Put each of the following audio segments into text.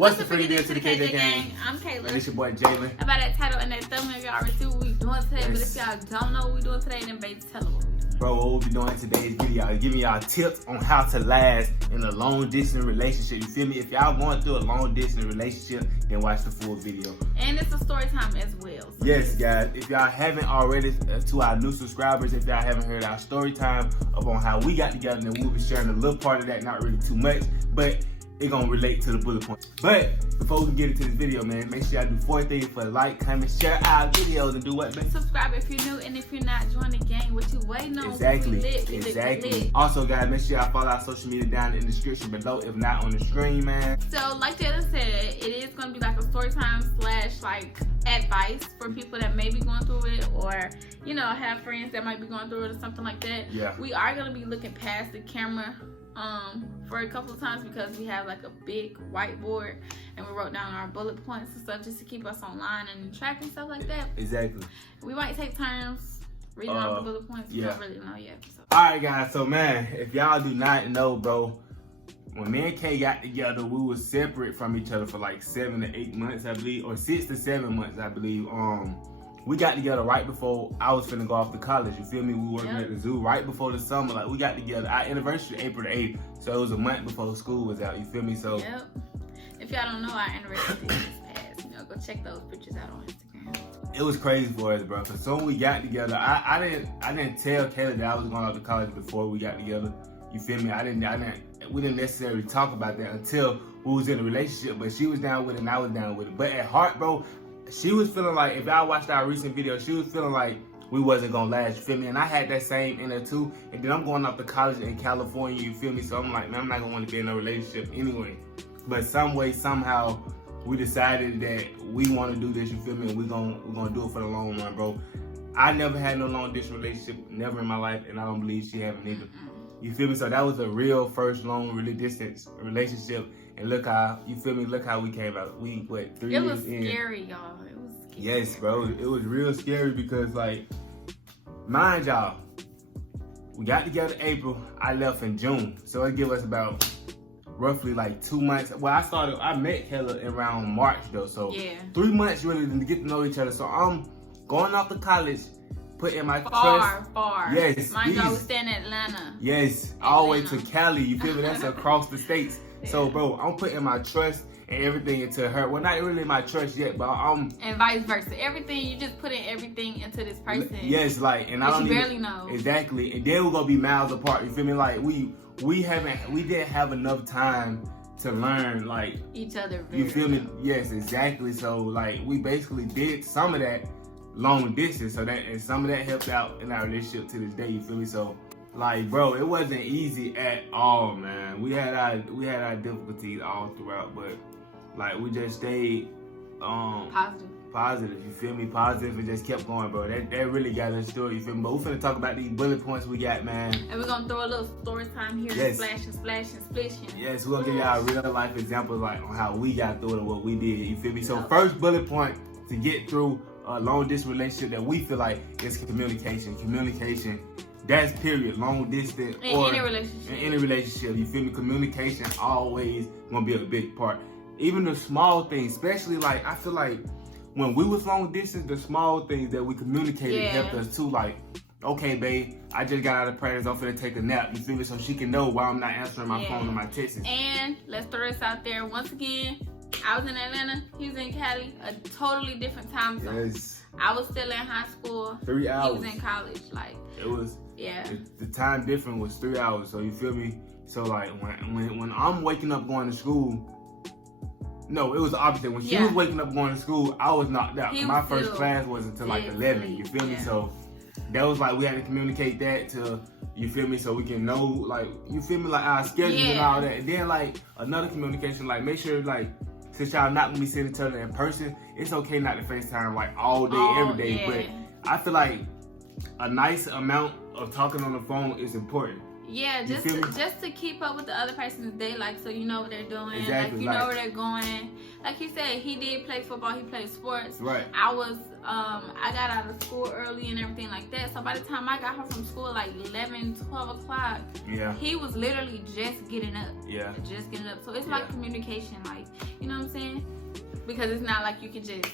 What's the freaking deal to the KJ gang? I'm Kayla. And it's your boy Jaylon. About that title and that thumbnail, y'all already see what we doing today. But if y'all don't know what we doing today, then baby, tell them what we doing. Bro, what we'll be doing in today's video is giving y'all tips on how to last in a long distance relationship. You feel me? If y'all going through a long distance relationship, then watch the full video. And it's a story time as well. So yes, guys. If y'all haven't already, to our new subscribers, if y'all haven't heard our story time upon how we got together, then we'll be sharing a little part of that, not really too much, but it's gonna relate to the bullet points. But before we can get into this video, man, make sure y'all do 4 things for like, comment, share our videos, and do what, man? Subscribe if you're new, and if you're not, join the gang. What you waiting on? Exactly. We lit. Also, guys, make sure y'all follow our social media down in the description below, if not on the screen, man. So, like Jaylon said, it is gonna be like a story time / like advice for people that may be going through it, or you know, have friends that might be going through it or something like that. Yeah. We are gonna be looking past the camera for a couple of times because we have like a big whiteboard and we wrote down our bullet points and stuff just to keep us online and track and stuff like that. Exactly. We might take turns reading off the bullet points. We yeah. don't really know yet. So. Alright, guys, so man, if y'all do not know, bro, when me and Kay got together, we were separate from each other for like 7 to 8 months, I believe, or 6 to 7 months, I believe. We got together right before I was finna go off to college. You feel me? We were working at the zoo right before the summer. Like, we got together. Our anniversary April the 8th, so it was a month before school was out. You feel me? So yep. If y'all don't know, our anniversary just passed. You know, go check those pictures out on Instagram. It was crazy for us, bro. Cause soon we got together, I didn't tell Kayla that I was going off to college before we got together. You feel me? We didn't necessarily talk about that until we was in a relationship. But she was down with it and I was down with it. But at heart, bro, she was feeling like, if y'all watched our recent video, she was feeling like we wasn't gonna last, you feel me? And I had that same in her too. And then I'm going off to college in California, you feel me? So I'm like, man, I'm not gonna want to be in a relationship anyway. But some way, somehow, we decided that we want to do this, you feel me? And we're gonna do it for the long run, bro. I never had no long distance relationship, never in my life, and I don't believe she haven't either. You feel me? So that was a real first long, really distance relationship. And look how, you feel me? Look how we came out. We, what, 3 years in? It was scary, y'all. It was scary. Yes, bro. It was real scary because, like, mind y'all, we got together in April. I left in June. So it gave us about roughly like 2 months. Well, I met Kayla around March, though. So yeah. 3 months really to get to know each other. So I'm going off to college, putting my trust. Far. Yes. Mind y'all, we stay in Atlanta. Yes, all the way to Cali. You feel me? That's across the states. Yeah. So, bro, I'm putting my trust and everything into her. Well, not really my trust yet, but I'm... And vice versa. Everything, you just putting everything into this person. Yes, like, and I don't barely know. Exactly. And then we're going to be miles apart. You feel me? Like, we didn't have enough time to learn, like... each other. You feel me? Yes, exactly. So, like, we basically did some of that long distance. And some of that helped out in our relationship to this day. You feel me? So... like, bro, it wasn't easy at all, man. We had our difficulties all throughout, but like we just stayed positive. You feel me? Positive, and just kept going, bro. That really got us through. You feel me? But we're finna talk about these bullet points we got, man. And we're gonna throw a little story time here. Yes. Splash and splish. Yes, we're gonna give y'all real life examples, like on how we got through it and what we did. You feel me? So first bullet point to get through a long distance relationship that we feel like is communication. Communication. That's period. Long distance or any relationship. In any relationship, you feel me? Communication always gonna be a big part. Even the small things, especially like I feel like when we was long distance, the small things that we communicated helped us too. Like, okay, babe, I just got out of practice. I'm finna take a nap. You feel me? So she can know why I'm not answering my phone or my texts. And let's throw this out there once again. I was in Atlanta. He was in Cali. A totally different time zone. Yes. I was still in high school. 3 hours. He was in college. Like it was. Yeah. The time difference was 3 hours. So you feel me? So like when I'm waking up going to school. No, it was the opposite. When she was waking up going to school, I was knocked out. My first class was until like 11. You feel me? So that was like we had to communicate that to, you feel me, so we can know, like, you feel me, like our schedules and all that. And then like another communication, like make sure like since y'all not gonna be seeing each other in person, it's okay not to FaceTime like all day, every day. But I feel like a nice amount of talking on the phone is important. Yeah, just to keep up with the other person's day, like so you know what they're doing, exactly, like you know where they're going. like you said, he did play football. He played sports. Right. I got out of school early and everything like that. So by the time I got home from school, like 11, 12 o'clock, yeah, he was literally just getting up. Yeah. Just getting up. So it's like communication, like, you know what I'm saying? Because it's not like you can just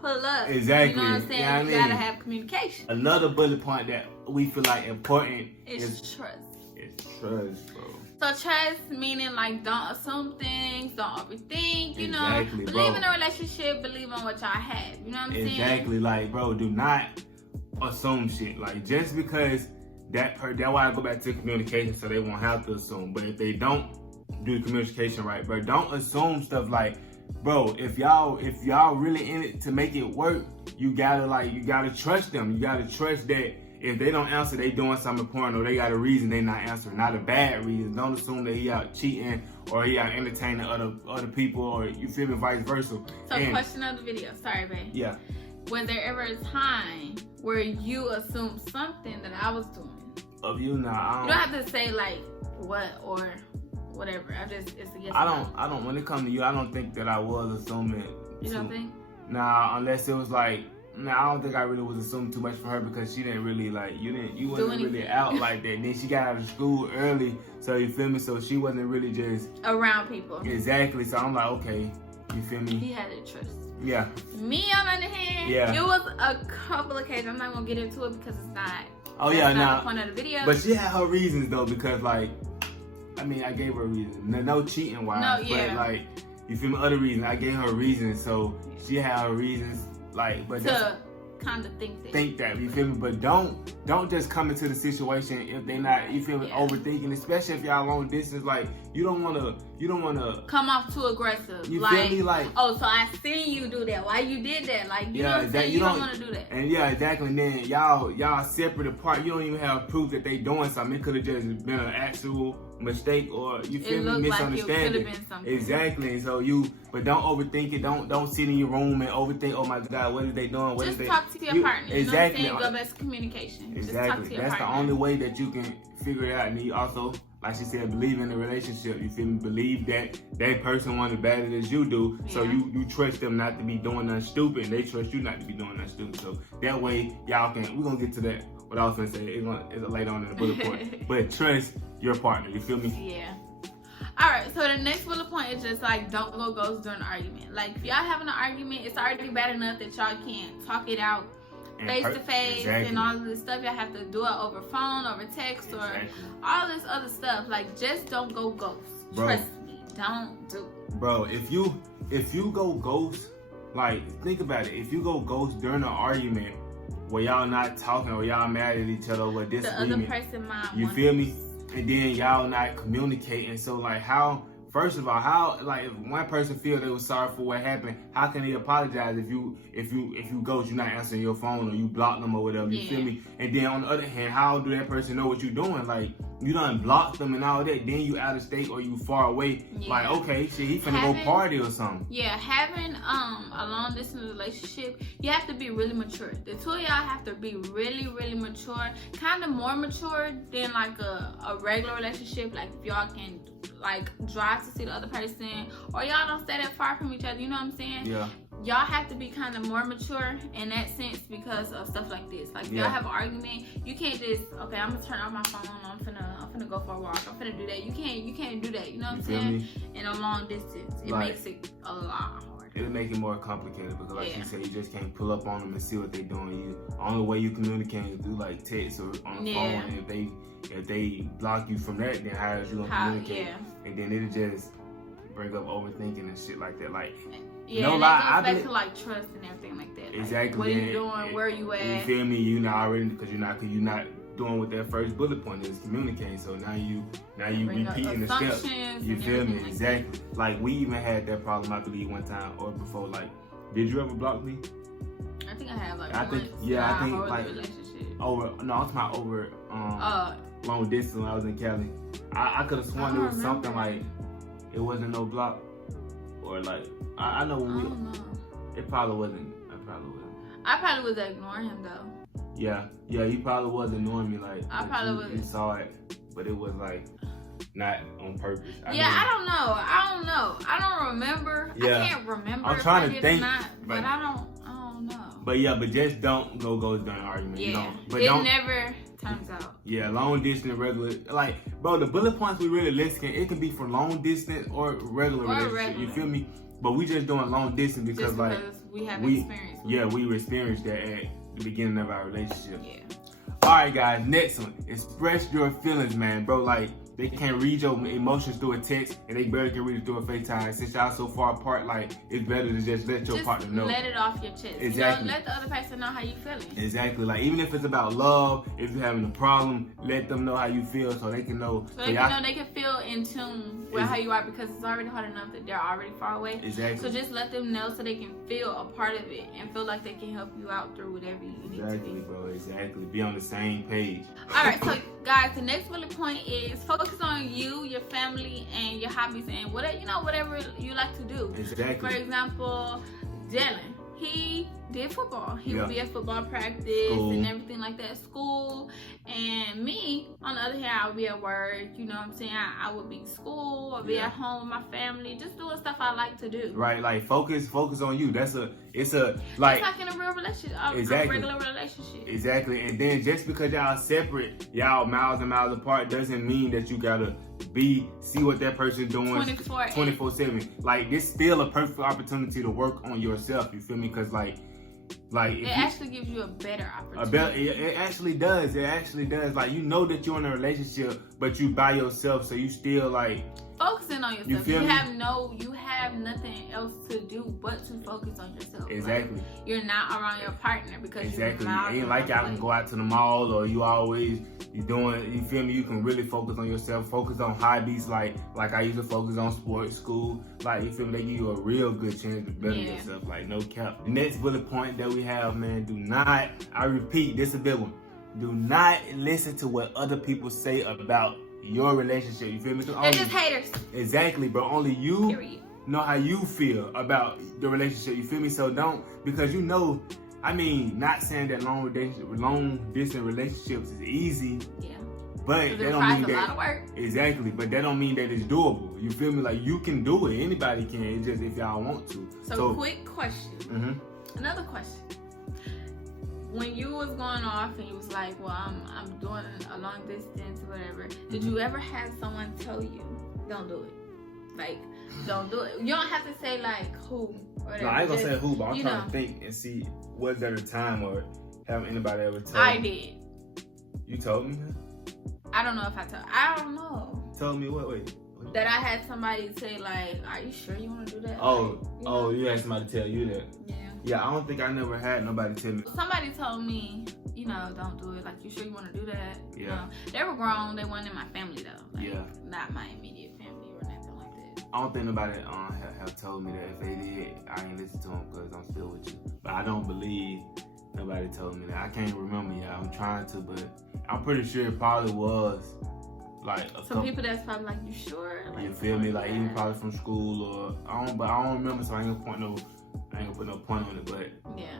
pull up. Exactly. You know what I'm saying? Yeah, you gotta have communication. Another bullet point that we feel like important is trust. It's trust, bro. So trust meaning like don't assume things, don't overthink, you know. Believe bro. in a relationship, believe in what y'all have. You know what I'm saying? Exactly, like bro, do not assume shit. Like just because that's why I go back to communication so they won't have to assume. But if they don't do the communication right, bro, don't assume stuff like, bro, if y'all really in it to make it work, you gotta trust them. You gotta trust that if they don't answer, they doing something important or they got a reason they not answering, not a bad reason. Don't assume that he out cheating or he out entertaining other people or you feel me, vice versa. So question of the video, sorry babe. Yeah. Was there ever a time where you assumed something that I was doing? Of you? Nah, you don't have to say like what or whatever. It's a yes. I don't. When it comes to you, I don't think that I was assuming. You don't think? Nah, unless it was like. Nah, I don't think I really was assuming too much for her because she didn't really like you wasn't really out like that. And then she got out of school early, so you feel me? So she wasn't really just around people. Exactly. So I'm like, okay, you feel me? He had to trust. Yeah. Me on the other hand, it was a couple of cases. I'm not gonna get into it because it's not. Oh yeah, not the point of the video. But she had her reasons though because like, I mean, I gave her a reason. No cheating wise, but like, you feel me? Other reasons. I gave her reasons, so she had her reasons. Like, but to kind of think that, you feel me? But don't just come into the situation if they not, you feel me, overthinking, especially if y'all long distance. Like, you don't wanna come off too aggressive. You like, feel me? Like, oh, so I seen you do that. Why you did that? Like, you know what I'm saying? You don't want to do that. And yeah, exactly. And then y'all separate apart. You don't even have proof that they doing something. It could have just been an actual mistake or you feel me, misunderstanding. Like it something. Exactly. So but don't overthink it. Don't sit in your room and overthink. Oh my God, what are they doing? What just talk to your partner. Exactly. You know what I'm saying? Go back to communication. Exactly. Just talk to your That's partner. the only way that you can figure it out. And you also, like she said, believe in the relationship. You feel me? Believe that person wants it better as you do. Yeah. So you trust them not to be doing nothing stupid. And they trust you not to be doing nothing stupid. So that way y'all can. We're gonna get to that. What I was gonna say it's later on in the bullet point. But trust your partner. You feel me? Yeah. Alright, so the next bullet point is just like don't go ghost during an argument. Like if y'all having an argument, it's already bad enough that y'all can't talk it out face to face and all of this stuff. Y'all have to do it over phone, over text, or all this other stuff. Like just don't go ghost. Bro, trust me, don't do it. Bro, if you go ghost, like think about it. If you go ghost during an argument where y'all not talking or y'all mad at each other over disagreement, the other person might you feel me? And then y'all not communicating. So like first of all, like if one person feel they was sorry for what happened, how can they apologize if you ghost, you're not answering your phone or you block them or whatever, you feel me? And then on the other hand, how do that person know what you're doing? Like you done blocked them and all that, then you out of state or you far away. Like okay, shit, he finna go party or something. Yeah, having a long distance relationship, you have to be really mature. The two of y'all have to be really, really mature, kind of more mature than like a regular relationship. Like if y'all can like drive to see the other person or y'all don't stay that far from each other, you know what I'm saying? Yeah. Y'all have to be kind of more mature in that sense because of stuff like this. Like if y'all have an argument, you can't just I'm gonna turn off my phone, I'm finna go for a walk, I'm finna do that. You can't do that, you know what I'm saying? In a long distance. It makes it a lot harder. It'll make it more complicated because like you said, you just can't pull up on them and see what they're doing. The only way you communicate is through like text or on the phone. And if they block you from that, then how is you gonna communicate? And then it'll just bring up overthinking and shit like that. Like no lie, I back to like trust and everything like that. Exactly. Like, what are you doing? Where are you at? You feel me? You not already because you're not doing what that first bullet point is, communicating. So now you repeating the steps. You feel me? Exactly. Like we even had that problem, I believe, one time or before. Like, did you ever block me? I think I have like I think like over. No, I'm talking about over long distance when I was in Cali. I could have sworn there was something like it wasn't no block or like I know when it probably wasn't. I probably was ignoring him though. Yeah, he probably was ignoring me. Like I probably was. You saw it, but it was like not on purpose. I don't know. I don't remember. Yeah. I can't remember. I'm trying to think, but I don't know. But just don't go during an argument. Yeah. You know? But it never turns out. Yeah, long distance, regular. Like, bro, the bullet points we really listing, it can be for long distance or regular relationship. You feel me? But we just doing long distance because we have experience. Yeah, we experienced that at the beginning of our relationship. Yeah. All right, guys. Next one. Express your feelings, man, bro. Like, they can't read your emotions through a text, and they barely can read it through a FaceTime. Since y'all so far apart, like, it's better to just let your partner know. Let it off your chest. Exactly. Let the other person know how you feeling. Exactly. Like, even if it's about love, if you're having a problem, let them know how you feel so they can know. So they can feel in tune with how you are, because it's already hard enough that they're already far away. Exactly. So just let them know so they can feel a part of it and feel like they can help you out through whatever you need to do. Exactly, bro. Exactly. Be on the same page. All right, so guys, the next bullet point is focus on you, your family, and your hobbies, and whatever you like to do. Exactly. For example, Jaylon, he did football. He would be at football practice and everything like that, school. And me, on the other hand, I would be at work. You know what I'm saying? I would be in school. I'd be at home with my family, just doing stuff I like to do. Right, like focus on you. It's like in a real relationship, a regular relationship. Exactly. And then just because y'all separate, y'all miles and miles apart, doesn't mean that you gotta see what that person's doing 24/7. Like, this still a perfect opportunity to work on yourself. You feel me? Because like it actually gives you a better opportunity. It actually does. It actually does. Like, you know that you're in a relationship, but you by yourself, so you still like focusing on yourself. You have nothing else to do but to focus on yourself. Exactly. Like, you're not around your partner because It ain't like y'all can go out to the mall or you feel me? You can really focus on yourself. Focus on hobbies like I used to focus on sports, school. Like, you feel me? They give you a real good chance to better yourself. Like, no cap. The next bullet point that we have, man, I repeat, this is a big one. Do not listen to what other people say about your relationship. You feel me? They're just haters. Exactly, bro. Only you know how you feel about the relationship. You feel me? So don't, because not saying that long distance relationships is easy. Yeah. But that don't mean that. A lot of work. Exactly, but that don't mean that it's doable. You feel me? Like, you can do it. Anybody can. It's just if y'all want to. So quick question. Another question. When you was going off and you was like, well, I'm doing a long distance or whatever, did you ever have someone tell you, don't do it? Like, don't do it. You don't have to say like who or whatever. No, I ain't gonna say who, but I'm trying to think and see, was there a time or have anybody ever told I did. You told me? I don't know if I don't know. Told me what? Wait. That I had somebody say like, are you sure you want to do that? You had somebody tell you that? Yeah. Yeah, I don't think I never had nobody tell me. Somebody told me, don't do it. Like, you sure you want to do that? Yeah. They were grown. They weren't in my family though. Like, yeah. Not my immediate family or nothing like that. I don't think nobody have told me that. If they did, I ain't listen to them because I'm still with you. But I don't believe nobody told me that. I can't remember yet. I'm trying to, but I'm pretty sure it probably was. Like some people that's probably like, you sure? Like, you feel me? Like, even probably from school or I don't remember, so I ain't gonna put no point on it. But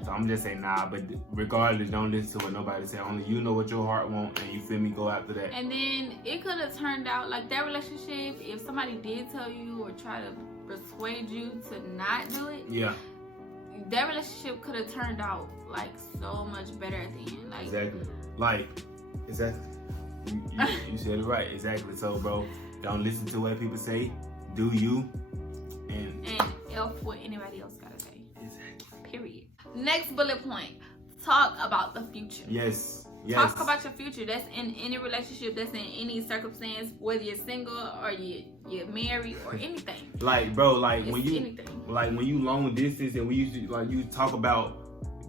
so I'm just saying nah. But regardless, don't listen to what nobody say. Only you know what your heart wants, and you feel me? Go after that. And then it could have turned out like that relationship. If somebody did tell you or try to persuade you to not do it, that relationship could have turned out like so much better at the end. Like exactly. You said it right. Exactly. So, bro, don't listen to what people say. Do you? And F what anybody else gotta say. Exactly. Period. Next bullet point. Talk about the future. Yes. Talk about your future. That's in any relationship. That's in any circumstance. Whether you're single or you're married or anything. Like, bro, when you long distance and you talk about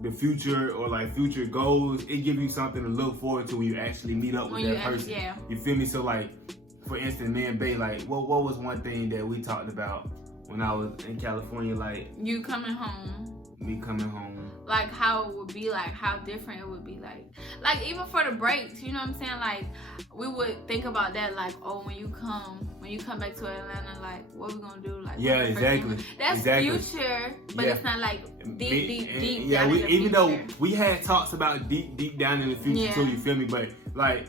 the future or like future goals, it gives you something to look forward to when you actually meet up with that person. You feel me? So like, for instance, me and Bae, like, what was one thing that we talked about when I was in California? Like, you coming home. Me coming home. Like, how it would be, like, how different it would be, like even for the breaks, you know what I'm saying? Like, we would think about that, like, oh, when you come back to Atlanta, like, what we gonna do? Like, exactly. That's future, but it's not like deep. Yeah, even though we had talks about deep down in the future too, you feel me? But like,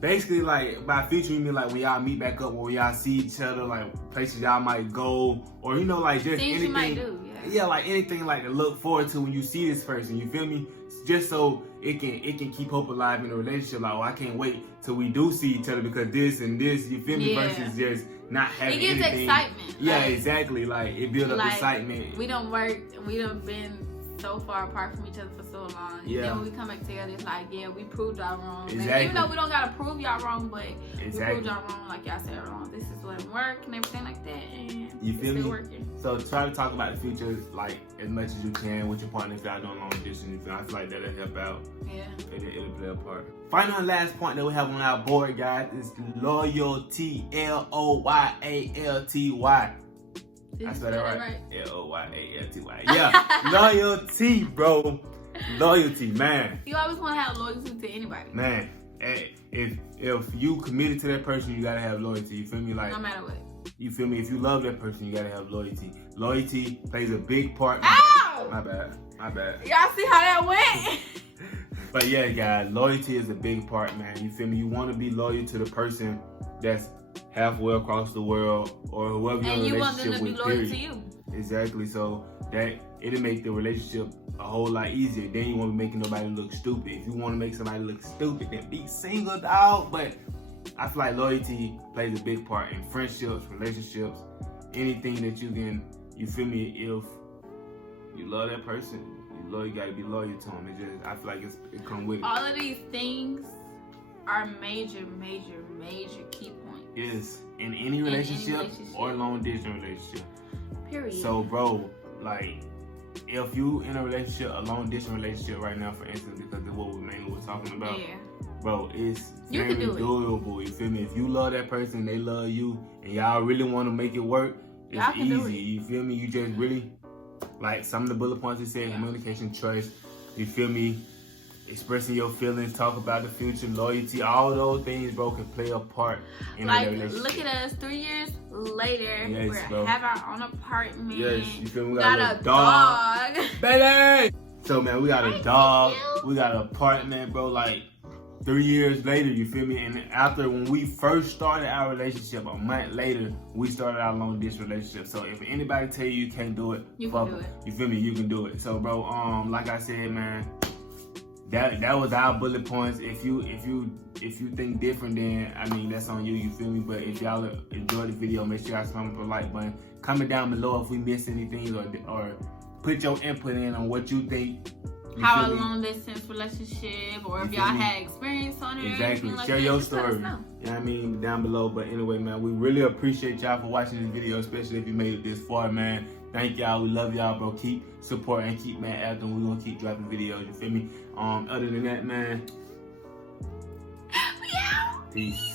basically, like, by future, you mean like when y'all meet back up, or when y'all see each other, like places y'all might go, or you know, like just things anything. You might do, yeah, like anything like to look forward to when you see this person. You feel me? Just so it can keep hope alive in a relationship. Like, oh, I can't wait till we do see each other because this and this. You feel me? Versus just not having anything. It gives excitement. Yeah, like, exactly. Like it builds up excitement. We done been so far apart from each other for so long. Yeah. Then when we come back together, it's like, yeah, we proved y'all wrong. Exactly. Like, even though we don't gotta prove y'all wrong, but exactly. we proved y'all wrong, like y'all said wrong. This is what work and everything like that. And you feel me? Still working. So try to talk about the future like as much as you can with your partner if y'all doing long distance. I feel like that'll help out. Yeah. It'll play a part. Final and last point that we have on our board, guys, is loyalty. Loyalty. I said that right. Loyalty. Yeah, loyalty, bro. Loyalty, man. You always want to have loyalty to anybody. Man, if you committed to that person, you gotta have loyalty. You feel me? Like no matter what. You feel me? If you love that person, you gotta have loyalty. Loyalty plays a big part. Ow! My bad. Y'all see how that went? But yeah, guys, loyalty is a big part, man. You feel me? You want to be loyal to the person that's halfway across the world or whoever you're in a relationship with. And you want them to be loyal to you. Exactly. So that it'll make the relationship a whole lot easier. Then you won't be making nobody look stupid. If you want to make somebody look stupid, then be single, dog. But I feel like loyalty plays a big part in friendships, relationships, anything that you can. You feel me? If you love that person, you gotta be loyal to them. I feel like it comes with it. All of these things are major key points. Yes, in any relationship or long distance relationship. Period. So, bro, like, if you in a relationship, a long distance relationship right now, for instance, because of what we mainly were talking about, bro, it's very doable. You feel me? If you love that person, they love you, and y'all really want to make it work, it's easy. You feel me? You just really, like some of the bullet points you said, communication, trust. You feel me? Expressing your feelings, talk about the future, loyalty, all those things, bro, can play a part in a relationship. Look at us, 3 years later, we have our own apartment. Yes, you feel me? We got a dog. Baby! So, man, we got a dog, we got an apartment, bro, like 3 years later, you feel me? And after when we first started our relationship, a month later, we started our long distance relationship. So if anybody tell you can't do it, you can do it. You feel me? You can do it. So, bro, like I said, man, that was our bullet points. If you think different, then I mean that's on you. You feel me? But if y'all enjoyed the video, make sure y'all smash the like button. Comment down below if we missed anything, or put your input in on what you think. How a long distance relationship, or if y'all had experience on it. Exactly. Share your story. You know what I mean? Down below. But anyway, man, we really appreciate y'all for watching this video, especially if you made it this far, man. Thank y'all. We love y'all, bro. Keep supporting, keep after. We're gonna keep dropping videos. You feel me? Other than that, man. Peace.